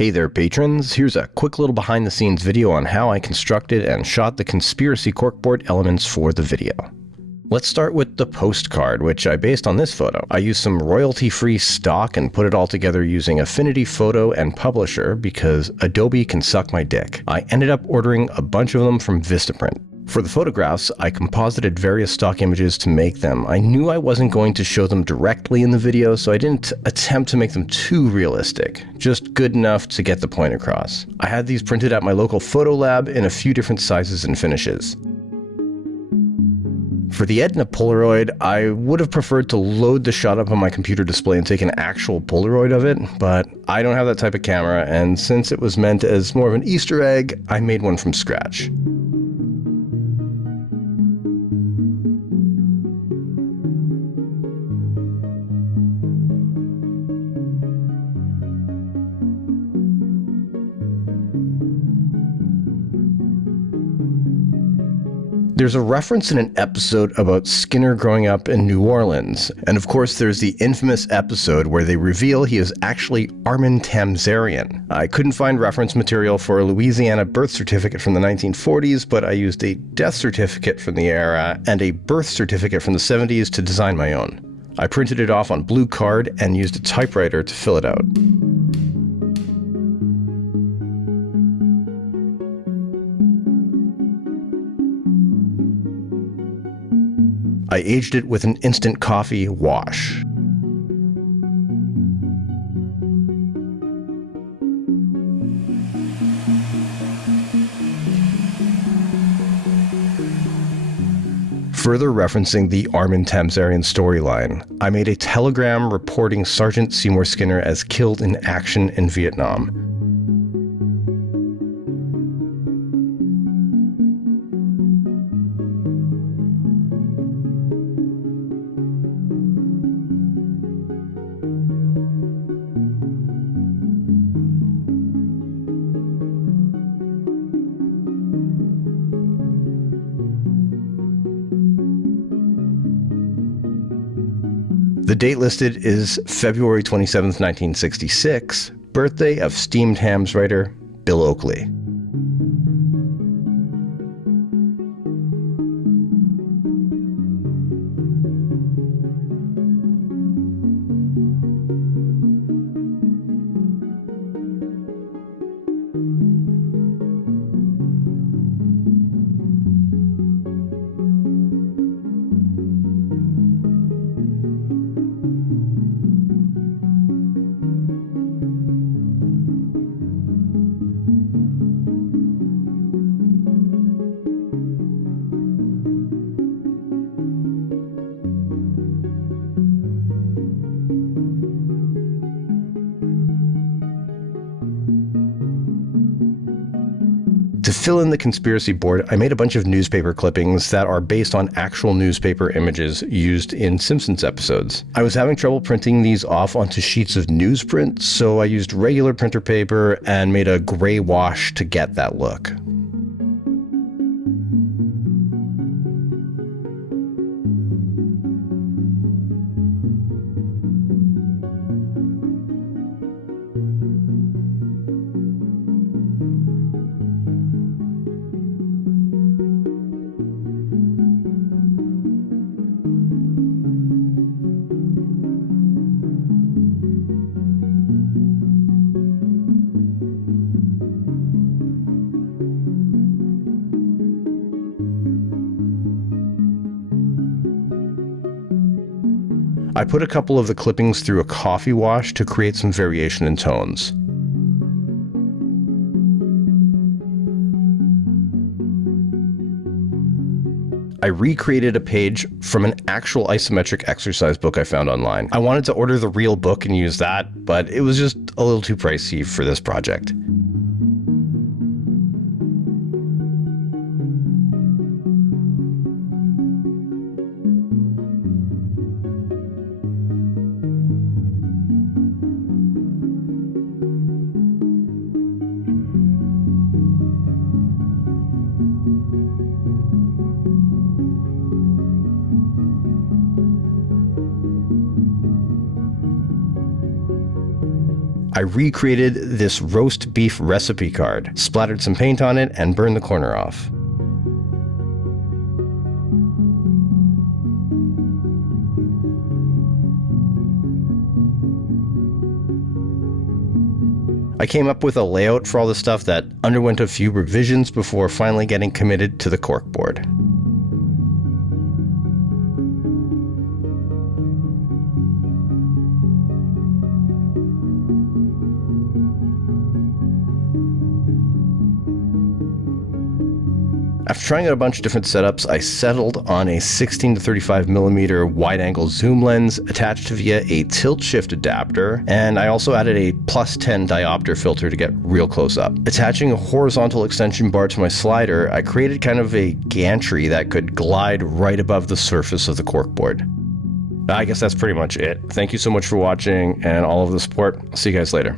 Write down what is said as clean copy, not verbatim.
Hey there patrons, here's a quick little behind the scenes video on how I constructed and shot the conspiracy corkboard elements for the video. Let's start with the postcard, which I based on this photo. I used some royalty-free stock and put it all together using Affinity Photo and Publisher because Adobe can suck my dick. I ended up ordering a bunch of them from Vistaprint. For the photographs, I composited various stock images to make them. I knew I wasn't going to show them directly in the video, so I didn't attempt to make them too realistic, just good enough to get the point across. I had these printed at my local photo lab in a few different sizes and finishes. For the Edna Polaroid, I would have preferred to load the shot up on my computer display and take an actual Polaroid of it, but I don't have that type of camera, and since it was meant as more of an Easter egg, I made one from scratch. There's a reference in an episode about Skinner growing up in New Orleans, and of course there's the infamous episode where they reveal he is actually Armin Tamzarian. I couldn't find reference material for a Louisiana birth certificate from the 1940s, but I used a death certificate from the era and a birth certificate from the 70s to design my own. I printed it off on blue card and used a typewriter to fill it out. I aged it with an instant coffee wash. Further referencing the Armin Tamzarian storyline, I made a telegram reporting Sergeant Seymour Skinner as killed in action in Vietnam. The date listed is February 27th, 1966, birthday of steamed hams writer Bill Oakley. To fill in the conspiracy board, I made a bunch of newspaper clippings that are based on actual newspaper images used in Simpsons episodes. I was having trouble printing these off onto sheets of newsprint, so I used regular printer paper and made a gray wash to get that look. I put a couple of the clippings through a coffee wash to create some variation in tones. I recreated a page from an actual isometric exercise book I found online. I wanted to order the real book and use that, but it was just a little too pricey for this project. I recreated this roast beef recipe card, splattered some paint on it, and burned the corner off. I came up with a layout for all the stuff that underwent a few revisions before finally getting committed to the corkboard. After trying out a bunch of different setups, I settled on a 16 to 35mm wide-angle zoom lens attached via a tilt-shift adapter, and I also added a +10 diopter filter to get real close up. Attaching a horizontal extension bar to my slider, I created kind of a gantry that could glide right above the surface of the corkboard. I guess that's pretty much it. Thank you so much for watching and all of the support. I'll see you guys later.